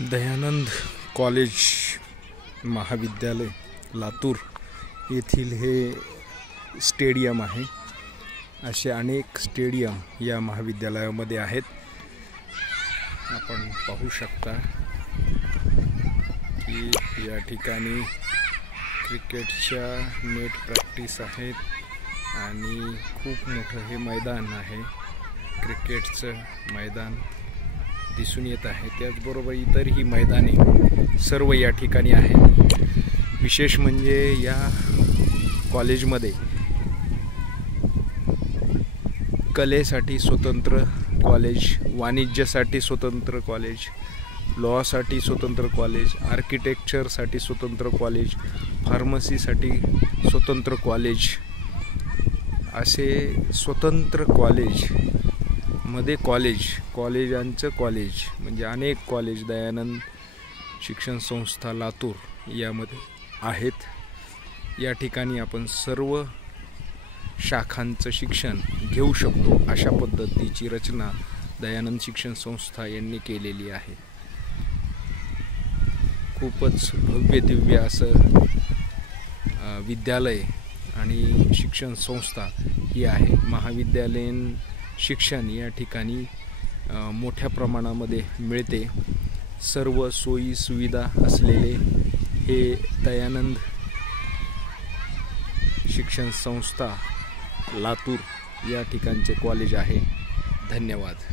Dayanand college महाविद्यालय लातूर येथील हे स्टेडियम आहे। असे अनेक स्टेडियम या महाविद्यालयामध्ये आहेत। आपण पाहू शकता की या ठिकाणी क्रिकेटच्या नेट प्रॅक्टिस आहेत आणि खूप मोठं हे मैदान आहे। क्रिकेटचं मैदान दिसून येत आहे। त्याचबरोबर इतरही मैदाने सर्व या ठिकाणी आहेत। विशेष म्हणजे या कॉलेजमध्ये कलेसाठी स्वतंत्र कॉलेज, वाणिज्यासाठी स्वतंत्र कॉलेज, लॉसाठी स्वतंत्र कॉलेज, आर्किटेक्चरसाठी स्वतंत्र कॉलेज, फार्मसीसाठी स्वतंत्र कॉलेज, असे स्वतंत्र कॉलेजमध्ये कॉलेजांचं कॉलेज म्हणजे अनेक कॉलेज दयानंद शिक्षण संस्था लातूर यामध्ये आहेत। या ठिकाणी आपण सर्व शाखांचं शिक्षण घेऊ शकतो अशा पद्धतीची रचना दयानंद शिक्षण संस्था यांनी केलेली आहे। खूपच भव्य दिव्य असं विद्यालय आणि शिक्षण संस्था ही आहे। महाविद्यालयीन शिक्षण या ठिकाणी मोठ्या प्रमाणामध्ये मिळते। सर्व सोयी सुविधा असलेले हे दयानंद शिक्षण संस्था लातूर या ठिकाणचे कॉलेज आहे। धन्यवाद।